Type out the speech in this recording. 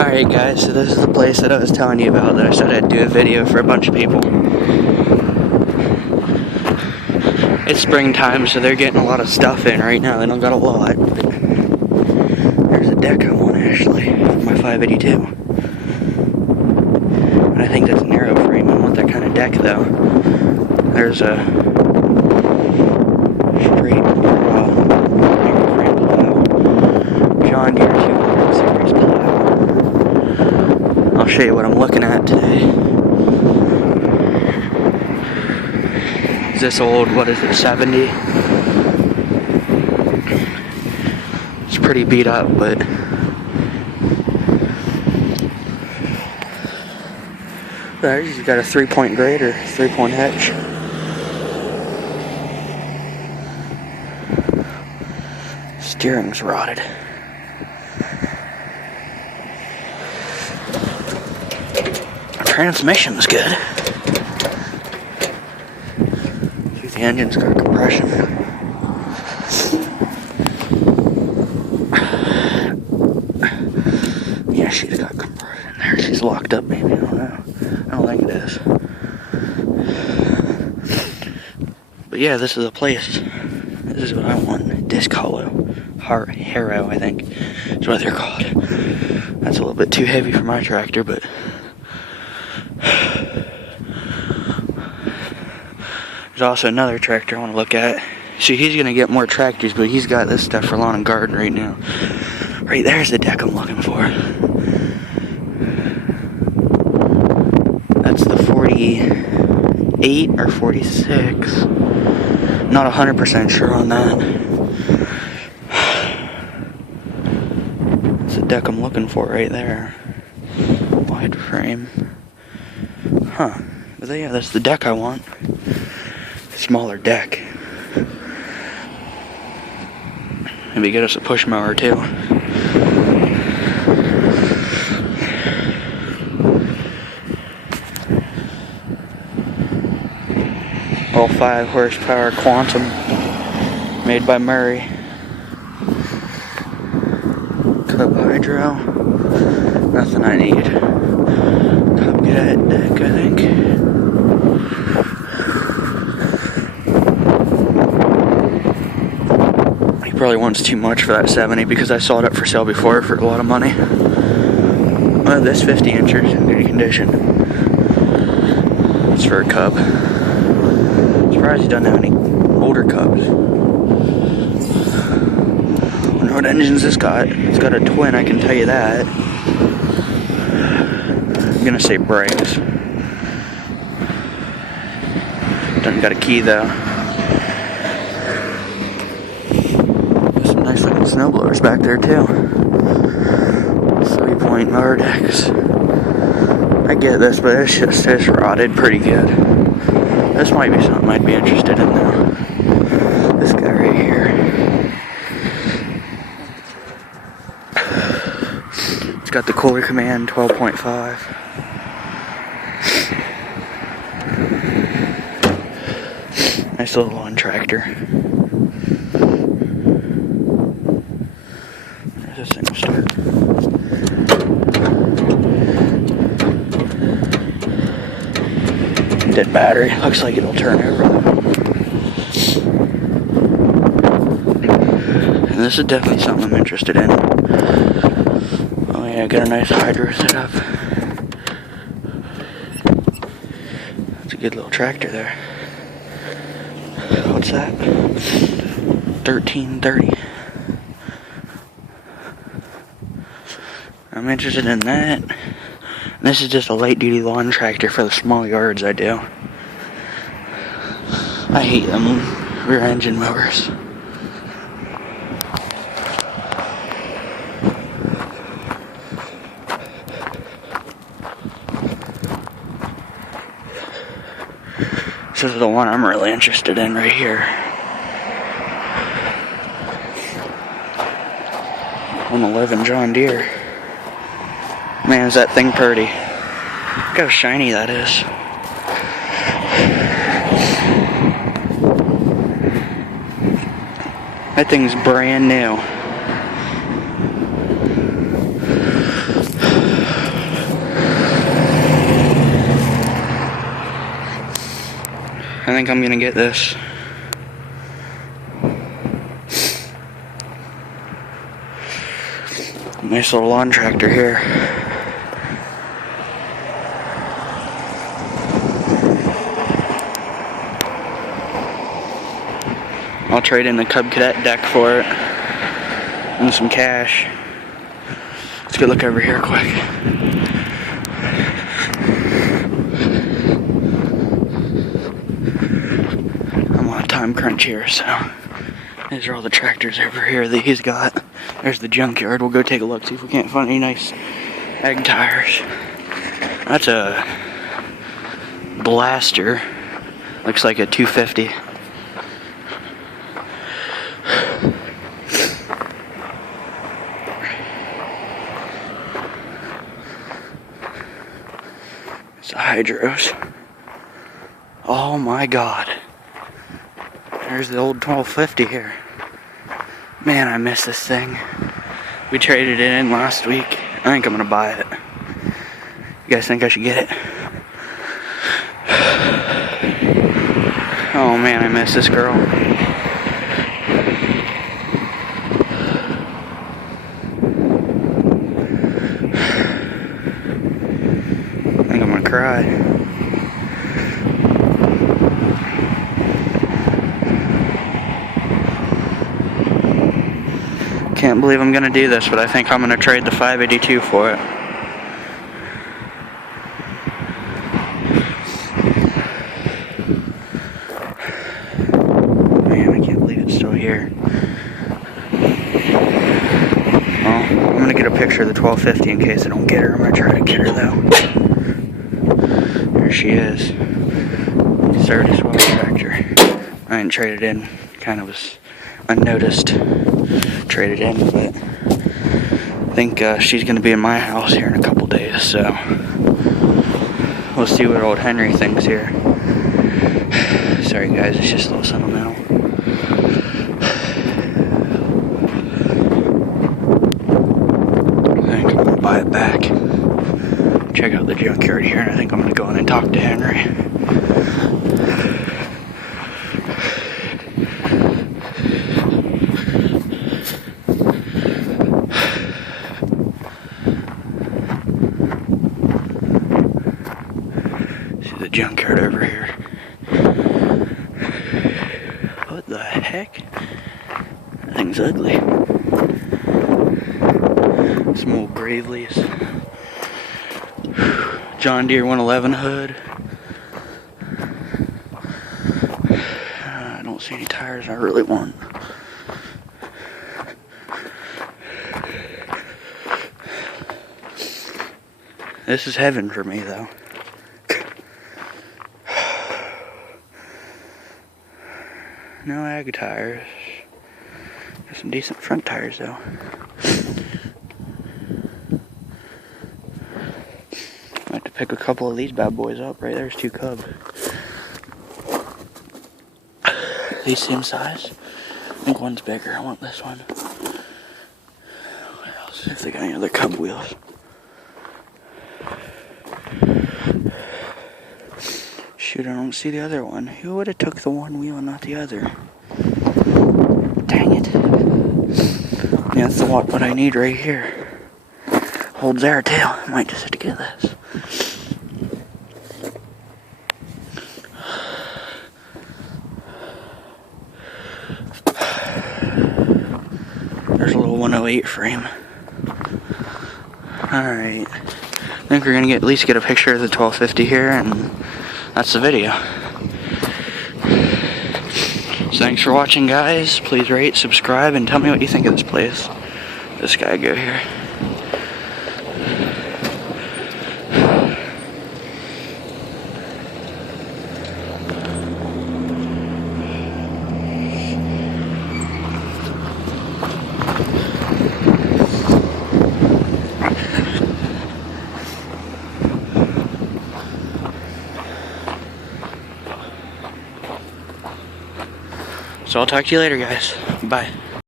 Alright guys, so this is the place that I was telling you about that I said I'd do a video for a bunch of people. It's springtime, so they're getting a lot of stuff in right now. They don't got a lot, but there's a deck I want actually for my 582. And I think that's an aero frame. I want that kind of deck though. There's a straight aero frame plow. John Deere 200 series plow. I'll show you what I'm looking at today. Is this old, what is it, 70? It's pretty beat up, but there's got a 3-point grade or 3-point hitch. Steering's rotted. Transmission's good. The engine's got compression. Yeah, she's got compression there. She's locked up, maybe. I don't know. I don't think it is. But yeah, this is a place. This is what I want. Disc hollow. Harrow, I think. That's what they're called. That's a little bit too heavy for my tractor, but there's also another tractor I want to look at. See, he's going to get more tractors, but he's got this stuff for lawn and garden right now. Right there's the deck I'm looking for. That's the 48 or 46. Not 100% sure on that. That's the deck I'm looking for right there. Wide frame. Huh. But yeah, that's the deck I want. Smaller deck. Maybe get us a push mower too. All 5 horsepower Quantum made by Murray. Cub Hydro. Nothing I need. Cub Cadet deck, I think. Probably wants too much for that 70 because I saw it up for sale before for a lot of money. Well, this 50 incher is in good condition. It's for a Cub. Surprised he doesn't have any older Cubs. I wonder what engine's this got. It's got a twin, I can tell you that. I'm gonna say brakes. Doesn't got a key though. Nice looking snowblowers back there too. 3-point mower decks. I get this, but it's rotted pretty good. This might be something I'd be interested in though. This guy right here. It's got the Cooler Command 12.5. Nice little lawn tractor. This thing will start. Dead battery. Looks like it'll turn over. And this is definitely something I'm interested in. Oh yeah, got a nice hydro setup. That's a good little tractor there. What's that? 1330. I'm interested in that. This is just a light duty lawn tractor for the small yards I do. I hate them rear engine mowers. This is the one I'm really interested in right here. 111 John Deere. Man, is that thing pretty. Look how shiny that is. That thing's brand new. think I'm gonna get this. Nice little lawn tractor here. I'll trade in the Cub Cadet deck for it and some cash. Let's go look over here quick. I'm on a time crunch here, so these are all the tractors over here that he's got. There's the junkyard. We'll go take a look, see if we can't find any nice ag tires. That's a Blaster. Looks like a 250. It's a Hydros. Oh my god. There's the old 1250 here. Man, I miss this thing. We traded it in last week. I think I'm gonna buy it. You guys think I should get it? Oh man, I miss this girl. I think I'm gonna cry. Can't believe I'm gonna do this, but I think I'm gonna trade the 582 for it. Man, I can't believe it's still here. Well, I'm gonna get a picture of the 1250 in case I don't get her. I'm gonna try to get her though. There she is. Surrey Swell tractor. I didn't trade it in. Kind of was unnoticed. Traded in, but I think she's gonna be in my house here in a couple days, so we'll see what old Henry thinks here. Sorry guys, it's just a little sentimental. I think I'm gonna buy it back. Check out the junkyard here, and I think I'm gonna go in and talk to Henry. The junkyard over here. What the heck? That thing's ugly. Some old Gravely's. John Deere 111 hood. I don't see any tires I really want. This is heaven for me though. No ag tires. There's some decent front tires though. I have to pick a couple of these bad boys up. Right there's two Cub. These same size. I think one's bigger. I want this one. What else? If they got any other Cub wheels. Shoot, I don't see the other one. Who would have took the one wheel and not the other? Dang it. Yeah, that's what I need right here. Holds there too. I might just have to get this. There's a little 108 frame. Alright. I think we're gonna at least get a picture of the 1250 here, and that's the video. So thanks for watching, guys. Please rate, subscribe, and tell me what you think of this place. This guy go here. So I'll talk to you later, guys. Bye.